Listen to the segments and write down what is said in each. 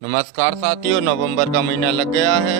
नमस्कार साथियों, नवंबर का महीना लग गया है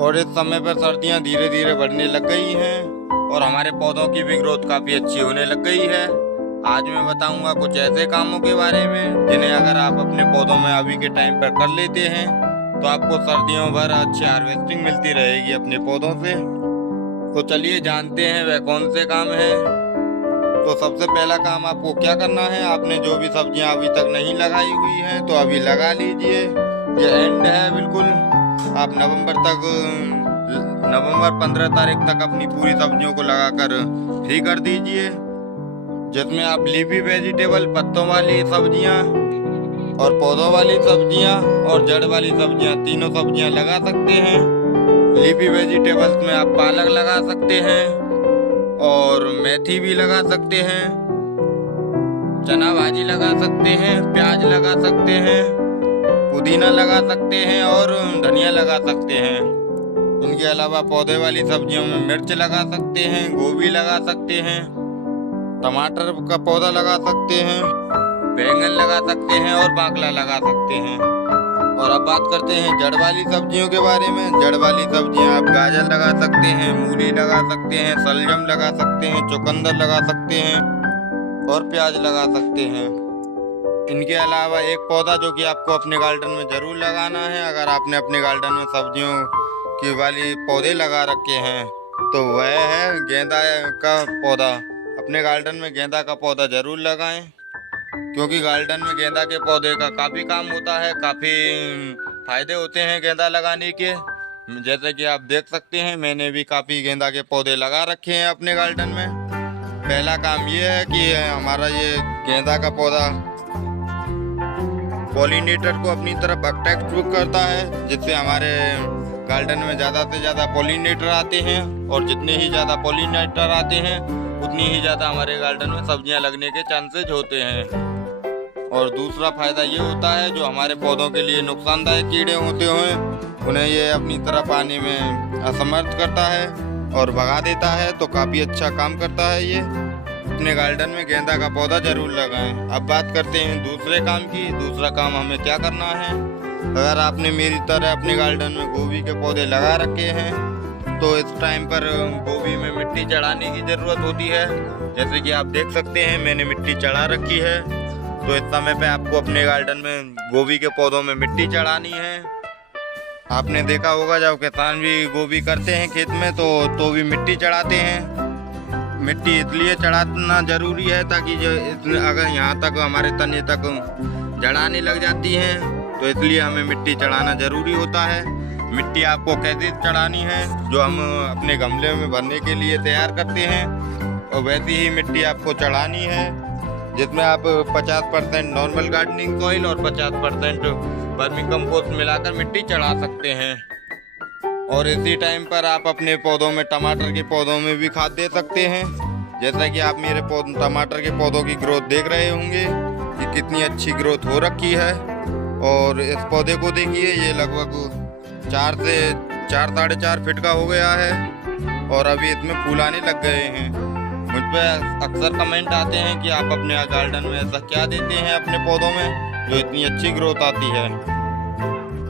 और इस समय पर सर्दियां धीरे धीरे बढ़ने लग गई हैं और हमारे पौधों की भी ग्रोथ काफ़ी अच्छी होने लग गई है। आज मैं बताऊंगा कुछ ऐसे कामों के बारे में जिन्हें अगर आप अपने पौधों में अभी के टाइम पर कर लेते हैं तो आपको सर्दियों भर अच्छी हार्वेस्टिंग मिलती रहेगी अपने पौधों से। तो चलिए जानते हैं वह कौन से काम है। तो सबसे पहला काम आपको क्या करना है, आपने जो भी सब्जियां अभी तक नहीं लगाई हुई हैं तो अभी लगा लीजिए। ये एंड है बिल्कुल। आप नवंबर 15 तारीख तक अपनी पूरी सब्जियों को लगाकर फ्री कर दीजिए, जिसमें आप लीफी वेजिटेबल, पत्तों वाली सब्जियां और पौधों वाली सब्जियां और जड़ वाली सब्जियां, तीनों सब्जियां लगा सकते हैं। लीफी वेजिटेबल्स में आप पालक लगा सकते हैं और मेथी भी लगा सकते हैं, चना भाजी लगा सकते हैं, प्याज लगा सकते हैं, पुदीना लगा सकते हैं और धनिया लगा सकते हैं। इनके अलावा पौधे वाली सब्जियों में मिर्च लगा सकते हैं, गोभी लगा सकते हैं, टमाटर का पौधा लगा सकते हैं, बैंगन लगा सकते हैं और बाकला लगा सकते हैं। और अब बात करते हैं जड़ वाली सब्जियों के बारे में। जड़ वाली सब्जियां आप गाजर लगा सकते हैं, मूली लगा सकते हैं, शलजम लगा सकते हैं, चुकंदर लगा सकते हैं और प्याज लगा सकते हैं। इनके अलावा एक पौधा जो कि आपको अपने गार्डन में ज़रूर लगाना है, अगर आपने अपने गार्डन में सब्जियों की वाली पौधे लगा रखे हैं तो वह है गेंदा का पौधा। अपने गार्डन में गेंदा का पौधा ज़रूर लगाएं, क्योंकि गार्डन में गेंदा के पौधे का काफ़ी काम होता है, काफ़ी फायदे होते हैं गेंदा लगाने के। जैसे कि आप देख सकते हैं, मैंने भी काफ़ी गेंदा के पौधे लगा रखे हैं अपने गार्डन में। पहला काम ये है कि हमारा ये गेंदा का पौधा पॉलिनेटर को अपनी तरफ अट्रैक्ट करता है, जिससे हमारे गार्डन में ज़्यादा से ज़्यादा पॉलिनेटर आते हैं और जितने ही ज़्यादा पॉलिनेटर आते हैं उतनी ही ज़्यादा हमारे गार्डन में सब्जियां लगने के चांसेज होते हैं। और दूसरा फायदा ये होता है, जो हमारे पौधों के लिए नुकसानदायक कीड़े होते हैं उन्हें ये अपनी तरफ आने में असमर्थ करता है और भगा देता है, तो काफ़ी अच्छा काम करता है ये। अपने गार्डन में गेंदा का पौधा जरूर लगाएं। अब बात करते हैं दूसरे काम की। दूसरा काम हमें क्या करना है, अगर आपने मेरी तरह अपने गार्डन में गोभी के पौधे लगा रखे हैं तो इस टाइम पर गोभी में मिट्टी चढ़ाने की ज़रूरत होती है। जैसे कि आप देख सकते हैं, मैंने मिट्टी चढ़ा रखी है। तो इस समय पे आपको अपने गार्डन में गोभी के पौधों में मिट्टी चढ़ानी है। आपने देखा होगा जब किसान भी गोभी करते हैं खेत में तो भी मिट्टी चढ़ाते हैं। मिट्टी इसलिए चढ़ाना ज़रूरी है ताकि जो अगर यहाँ तक हमारे तने तक जड़ाने लग जाती हैं तो इसलिए हमें मिट्टी चढ़ाना ज़रूरी होता है। मिट्टी आपको कैसे चढ़ानी है, जो हम अपने गमले में भरने के लिए तैयार करते हैं, और वैसी ही मिट्टी आपको चढ़ानी है, जिसमें आप 50% नॉर्मल गार्डनिंग सॉइल और 50% वर्मी कंपोस्ट मिलाकर मिट्टी चढ़ा सकते हैं। और इसी टाइम पर आप अपने पौधों में, टमाटर के पौधों में भी खाद दे सकते हैं। जैसा कि आप मेरे टमाटर के पौधों की ग्रोथ देख रहे होंगे कि कितनी अच्छी ग्रोथ हो रखी है। और इस पौधे को देखिए, ये लगभग 4 से 4-4.5 फीट का हो गया है और अभी इसमें फूल आने लग गए हैं। मुझ पर अक्सर कमेंट आते हैं कि आप अपने गार्डन में ऐसा क्या देते हैं अपने पौधों में जो इतनी अच्छी ग्रोथ आती है।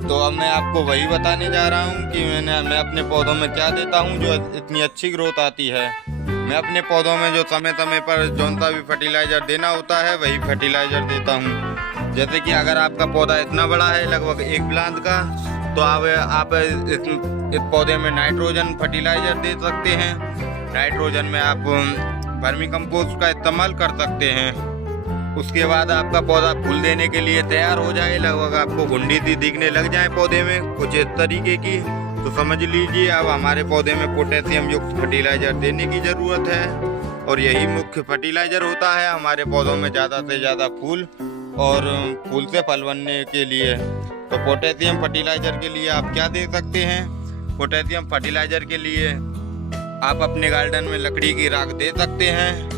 तो अब मैं आपको वही बताने जा रहा हूँ कि मैं अपने पौधों में क्या देता हूँ जो इतनी अच्छी ग्रोथ आती है। मैं अपने पौधों में जो समय समय पर जौन सा भी फर्टिलाइज़र देना होता है वही फर्टिलाइज़र देता हूँ। जैसे कि अगर आपका पौधा इतना बड़ा है, लगभग 1 प्लांट का, तो आप इस पौधे में नाइट्रोजन फर्टिलाइज़र दे सकते हैं। नाइट्रोजन में आप वर्मी कंपोस्ट का इस्तेमाल कर सकते हैं। उसके बाद आपका पौधा फूल देने के लिए तैयार हो जाए, लगभग आपको घुंडी सी दिखने लग जाए पौधे में कुछ इस तरीके की, तो समझ लीजिए अब हमारे पौधे में पोटेशियम युक्त फर्टिलाइज़र देने की ज़रूरत है। और यही मुख्य फर्टिलाइज़र होता है हमारे पौधों में ज़्यादा से ज़्यादा फूल और फूल से फल बनने के लिए। तो पोटेशियम फर्टिलाइज़र के लिए आप क्या दे सकते हैं, पोटेशियम फर्टिलाइज़र के लिए आप अपने गार्डन में लकड़ी की राख दे सकते हैं।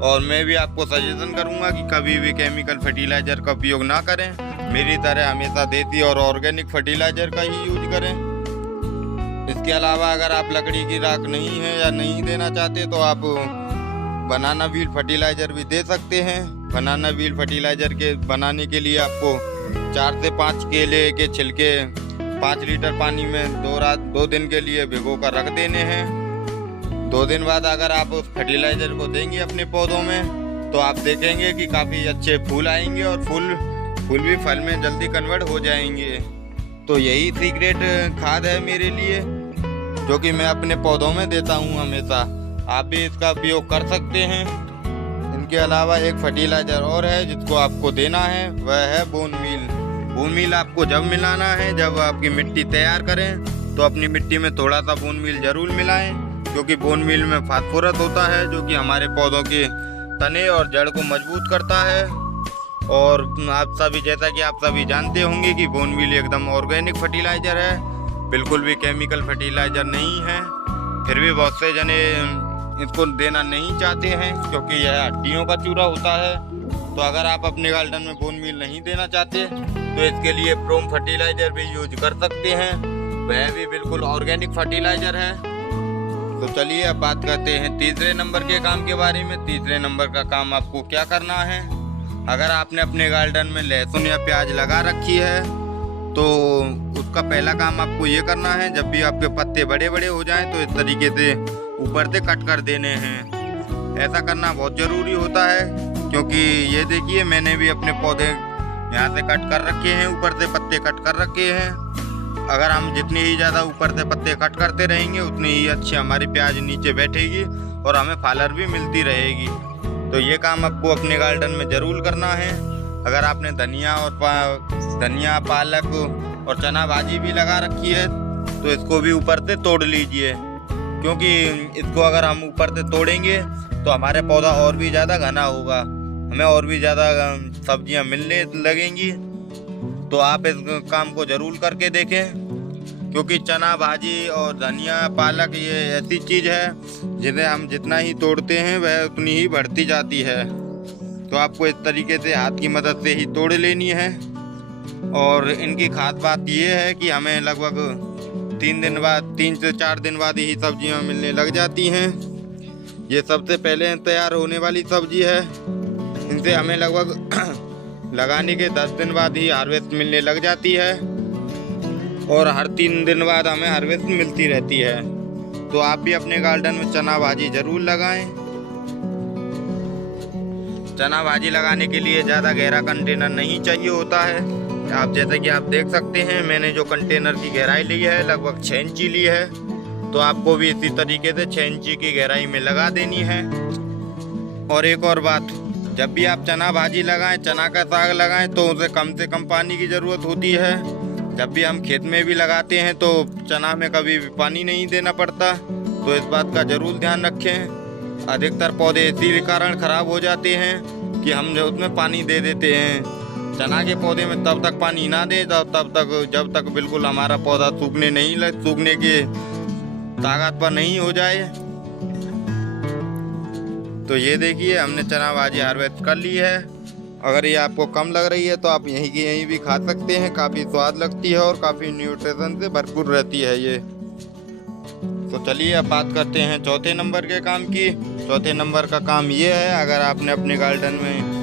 और मैं भी आपको सजेशन करूंगा कि कभी भी केमिकल फर्टिलाइज़र का उपयोग ना करें, मेरी तरह हमेशा देसी और ऑर्गेनिक फर्टिलाइज़र का ही यूज करें। इसके अलावा अगर आप लकड़ी की राख नहीं है या नहीं देना चाहते तो आप बनाना व्हील फर्टिलाइज़र भी दे सकते हैं। बनाना व्हील फर्टिलाइज़र के बनाने के लिए आपको 4 से 5 केले के छिलके 5 लीटर पानी में 2 दिन के लिए भिगो कर रख देने हैं। 2 दिन बाद अगर आप उस फर्टिलाइजर को देंगे अपने पौधों में तो आप देखेंगे कि काफ़ी अच्छे फूल आएंगे और फूल भी फल में जल्दी कन्वर्ट हो जाएंगे। तो यही सीक्रेट खाद है मेरे लिए, जो कि मैं अपने पौधों में देता हूँ हमेशा। आप भी इसका उपयोग कर सकते हैं। इनके अलावा एक फर्टिलाइजर और है जिसको आपको देना है, वह है बोन मील। बोन मील आपको जब मिलाना है, जब आपकी मिट्टी तैयार करें तो अपनी मिट्टी में थोड़ा सा बोन मील जरूर मिलाएं, क्योंकि बोन मील में फास्फोरस होता है जो कि हमारे पौधों के तने और जड़ को मजबूत करता है। और जैसा कि आप सभी जानते होंगे कि बोन मील एकदम ऑर्गेनिक फर्टिलाइजर है, बिल्कुल भी केमिकल फर्टिलाइजर नहीं है। फिर भी बहुत से जने इसको देना नहीं चाहते हैं क्योंकि यह हड्डियों का चूरा होता है। तो अगर आप अपने गार्डन में बोन मील नहीं देना चाहते तो इसके लिए प्रोम फर्टिलाइजर भी यूज कर सकते हैं, वह भी बिल्कुल ऑर्गेनिक फर्टिलाइजर है। तो चलिए अब बात करते हैं तीसरे नंबर के काम के बारे में। तीसरे नंबर का काम आपको क्या करना है। अगर आपने अपने गार्डन में लहसुन या प्याज लगा रखी है तो उसका पहला काम आपको ये करना है, जब भी आपके पत्ते बड़े बड़े हो जाएं तो इस तरीके से ऊपर से कट कर देने हैं। ऐसा करना बहुत ज़रूरी होता है क्योंकि ये देखिए मैंने भी अपने पौधे यहाँ से कट कर रखे हैं, ऊपर से पत्ते कट कर रखे हैं। अगर हम जितनी ही ज़्यादा ऊपर से पत्ते कट करते रहेंगे उतनी ही अच्छी हमारी प्याज नीचे बैठेगी और हमें फलर भी मिलती रहेगी। तो ये काम आपको अपने गार्डन में ज़रूर करना है। अगर आपने धनिया पालक और चना भाजी भी लगा रखी है तो इसको भी ऊपर से तोड़ लीजिए, क्योंकि इसको अगर हम ऊपर से तोड़ेंगे तो हमारे पौधा और भी ज़्यादा घना होगा, हमें और भी ज़्यादा सब्जियां मिलने लगेंगी। तो आप इस काम को ज़रूर करके देखें, क्योंकि चना भाजी और धनिया पालक ये ऐसी चीज़ है जिन्हें हम जितना ही तोड़ते हैं वह उतनी ही बढ़ती जाती है। तो आपको इस तरीके से हाथ की मदद से ही तोड़ लेनी है। और इनकी खास बात ये है कि हमें लगभग 3 से 4 दिन बाद ही सब्जियां मिलने लग जाती हैं। ये सबसे पहले तैयार होने वाली सब्जी है। इनसे हमें लगभग लगाने के 10 दिन बाद ही हार्वेस्ट मिलने लग जाती है और हर 3 दिन बाद हमें हार्वेस्ट मिलती रहती है। तो आप भी अपने गार्डन में चना भाजी ज़रूर लगाएं। चना भाजी लगाने के लिए ज़्यादा गहरा कंटेनर नहीं चाहिए होता है। आप जैसे कि आप देख सकते हैं मैंने जो कंटेनर की गहराई ली है लगभग 6 इंची ली है। तो आपको भी इसी तरीके से 6 इंची की गहराई में लगा देनी है। और एक और बात, जब भी आप चना भाजी लगाएं, चना का साग लगाएं तो उसे कम से कम पानी की ज़रूरत होती है। जब भी हम खेत में भी लगाते हैं तो चना में कभी भी पानी नहीं देना पड़ता, तो इस बात का ज़रूर ध्यान रखें। अधिकतर पौधे इसी कारण ख़राब हो जाते हैं कि हम उसमें पानी दे देते हैं। चना के पौधे में तब तक पानी ना दें जब तक बिल्कुल हमारा पौधा सूखने के ताकत पर नहीं हो जाए। तो ये देखिए हमने चना भाजी हार्वेस्ट कर ली है। अगर ये आपको कम लग रही है तो आप यहीं की यहीं भी खा सकते हैं, काफ़ी स्वाद लगती है और काफ़ी न्यूट्रिशन से भरपूर रहती है ये। तो चलिए अब बात करते हैं चौथे नंबर के काम की। चौथे नंबर का काम ये है, अगर आपने अपने गार्डन में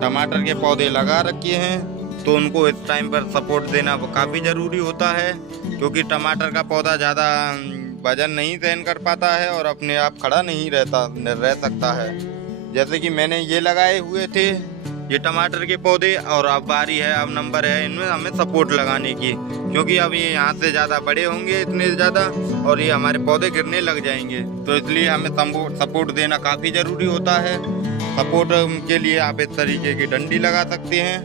टमाटर के पौधे लगा रखे हैं तो उनको इस टाइम पर सपोर्ट देना काफ़ी ज़रूरी होता है, क्योंकि टमाटर का पौधा ज़्यादा वजन नहीं सहन कर पाता है और अपने आप खड़ा नहीं रह सकता है। जैसे कि मैंने ये लगाए हुए थे ये टमाटर के पौधे, और अब बारी है, अब नंबर है इनमें हमें सपोर्ट लगाने की, क्योंकि अब ये यहाँ से ज़्यादा बड़े होंगे इतने ज़्यादा और ये हमारे पौधे गिरने लग जाएंगे। तो इसलिए हमें सपोर्ट देना काफ़ी ज़रूरी होता है। सपोर्ट के लिए आप इस तरीके की डंडी लगा सकते हैं,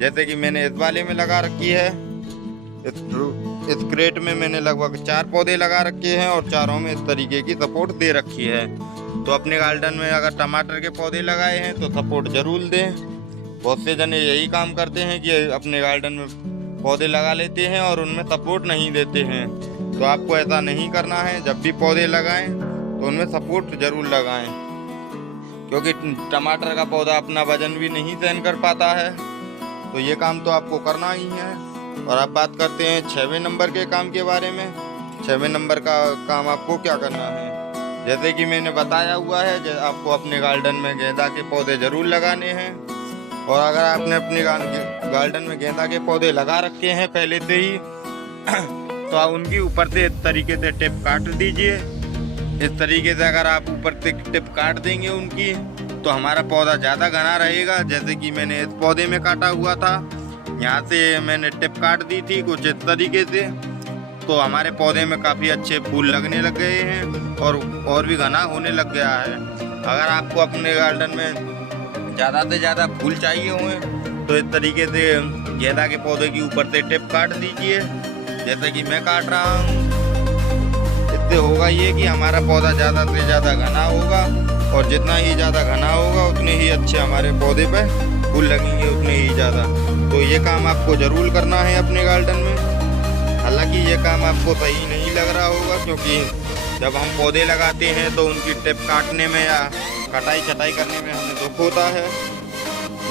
जैसे कि मैंने इस वाले में लगा रखी है। इस क्रेट में मैंने लगभग 4 पौधे लगा रखे हैं और चारों में इस तरीके की सपोर्ट दे रखी है। तो अपने गार्डन में अगर टमाटर के पौधे लगाए हैं तो सपोर्ट ज़रूर दें। बहुत से जने यही काम करते हैं कि अपने गार्डन में पौधे लगा लेते हैं और उनमें सपोर्ट नहीं देते हैं। तो आपको ऐसा नहीं करना है। जब भी पौधे लगाएं तो उनमें सपोर्ट ज़रूर लगाएं, क्योंकि टमाटर का पौधा अपना वजन भी नहीं सहन कर पाता है। तो ये काम तो आपको करना ही है। और अब बात करते हैं 6वें नंबर के काम के बारे में। 6वें नंबर का काम आपको क्या करना है, जैसे कि मैंने बताया हुआ है, आपको अपने गार्डन में गेंदा के पौधे ज़रूर लगाने हैं। और अगर आपने अपने गार्डन में गेंदा के पौधे लगा रखे हैं पहले से ही तो आप उनकी ऊपर से इस तरीके से टिप काट दीजिए। इस तरीके से अगर आप ऊपर से टिप काट देंगे उनकी तो हमारा पौधा ज़्यादा घना रहेगा। जैसे कि मैंने इस पौधे में काटा हुआ था, यहाँ से मैंने टिप काट दी थी कुछ इस तरीके से, तो हमारे पौधे में काफ़ी अच्छे फूल लगने लग गए हैं और भी घना होने लग गया है। अगर आपको अपने गार्डन में ज़्यादा से ज़्यादा फूल चाहिए हुए तो इस तरीके से गेंदा के पौधे की ऊपर से टिप काट दीजिए, जैसे कि मैं काट रहा हूँ। इससे होगा ये कि हमारा पौधा ज़्यादा से ज़्यादा घना होगा और जितना ही ज़्यादा घना होगा उतने ही अच्छे हमारे पौधे पे फूल लगेंगे, उतने ही ज़्यादा। तो ये काम आपको ज़रूर करना है अपने गार्डन में। हालांकि ये काम आपको सही नहीं लग रहा होगा, क्योंकि जब हम पौधे लगाते हैं तो उनकी टिप काटने में या कटाई छटाई करने में हमें दुख होता है,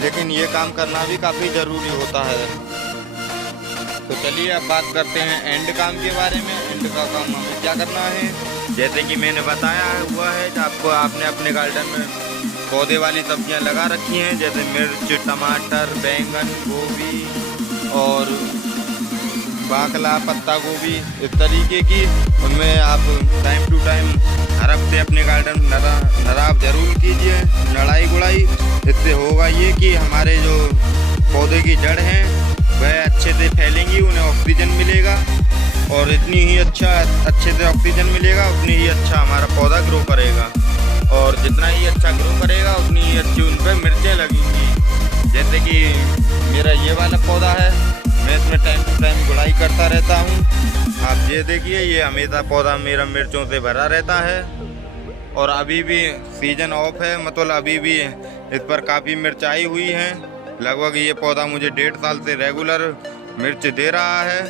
लेकिन ये काम करना भी काफ़ी ज़रूरी होता है। तो चलिए अब बात करते हैं एंड काम के बारे में। एंड का काम हमें क्या करना है, जैसे कि मैंने बताया हुआ है कि आपने अपने गार्डन में पौधे वाली सब्जियां लगा रखी हैं, जैसे मिर्च, टमाटर, बैंगन, गोभी और बाकला, पत्ता गोभी, इस तरीके की। उनमें आप टाइम टू टाइम हर हफ्ते अपने गार्डन नराब जरूर कीजिए, नड़ाई गुड़ाई। इससे होगा ये कि हमारे जो पौधे की जड़ हैं वह अच्छे से फैलेंगी, उन्हें ऑक्सीजन मिलेगा और इतनी ही अच्छे से ऑक्सीजन मिलेगा उतनी ही अच्छा हमारा पौधा ग्रो करेगा, और जितना ही अच्छा ग्रो करेगा उतनी ही अच्छी उन पर मिर्चें लगेंगी। जैसे कि मेरा ये वाला पौधा है, मैं इसमें टाइम टू टाइम गुड़ाई करता रहता हूँ। आप ये देखिए, ये हमेशा पौधा मेरा मिर्चों से भरा रहता है और अभी भी सीजन ऑफ है, मतलब अभी भी इस पर काफ़ी मिर्च आई हुई है। लगभग ये पौधा मुझे 1.5 साल से रेगुलर मिर्च दे रहा है।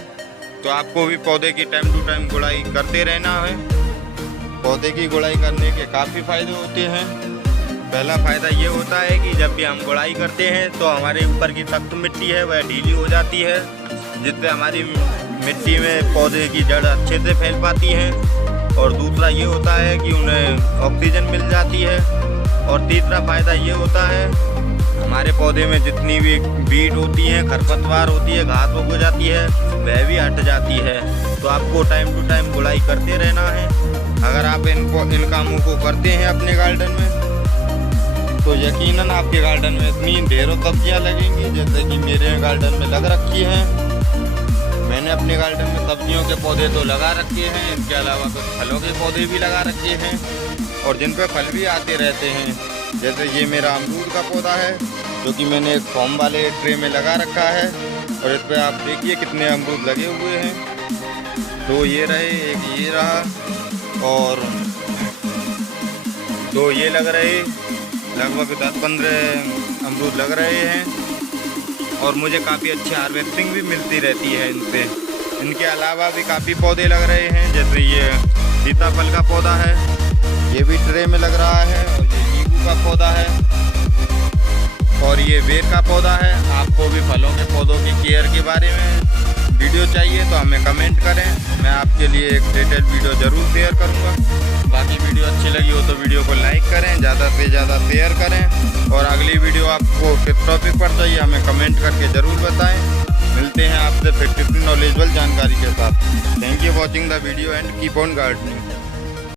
तो आपको भी पौधे की टाइम टू टाइम गुड़ाई करते रहना है। पौधे की गुड़ाई करने के काफ़ी फ़ायदे होते हैं। पहला फ़ायदा ये होता है कि जब भी हम गुड़ाई करते हैं तो हमारे ऊपर की सख्त मिट्टी है वह ढीली हो जाती है, जिससे हमारी मिट्टी में पौधे की जड़ अच्छे से फैल पाती हैं। और दूसरा ये होता है कि उन्हें ऑक्सीजन मिल जाती है। और तीसरा फ़ायदा ये होता है हमारे पौधे में जितनी भी बीट होती है, खरपतवार होती है, घास उग जाती है, वह भी हट जाती है। तो आपको टाइम टू टाइम गुड़ाई करते रहना है। अगर आप इन कामों को करते हैं अपने गार्डन में तो यकीनन आपके गार्डन में इतनी ढेरों सब्जियां लगेंगी, जैसे कि मेरे गार्डन में लग रखी हैं। मैंने अपने गार्डन में सब्जियों के पौधे तो लगा रखे हैं, इसके अलावा कुछ फलों के पौधे भी लगा रखे हैं और जिन पर फल भी आते रहते हैं। जैसे ये मेरा अमरूद का पौधा है जो कि मैंने एक फॉर्म वाले ट्रे में लगा रखा है और इस पर आप देखिए कितने अमरूद लगे हुए हैं। 2 ये रहे, एक ये रहा और 2 ये लग रहे। लगभग 10-15 अमरूद लग रहे हैं और मुझे काफ़ी अच्छी हार्वेस्टिंग भी मिलती रहती है इनसे। इनके अलावा भी काफ़ी पौधे लग रहे हैं, जैसे ये सीताफल का पौधा है, ये भी ट्रे में लग रहा है, और ये नींबू का पौधा है और ये बेर का पौधा है। आपको भी फलों के पौधों की केयर के बारे में वीडियो चाहिए तो हमें कमेंट करें, मैं आपके लिए एक डिटेल वीडियो ज़रूर शेयर करूँगा। बाकी वीडियो अच्छी लगी हो तो वीडियो को लाइक करें, ज़्यादा से ज़्यादा शेयर करें और अगली वीडियो आपको किस टॉपिक पर चाहिए हमें कमेंट करके ज़रूर बताएं। मिलते हैं आपसे फिर किसी नॉलेजेबल जानकारी के साथ। Thank you watching the video and keep on gardening.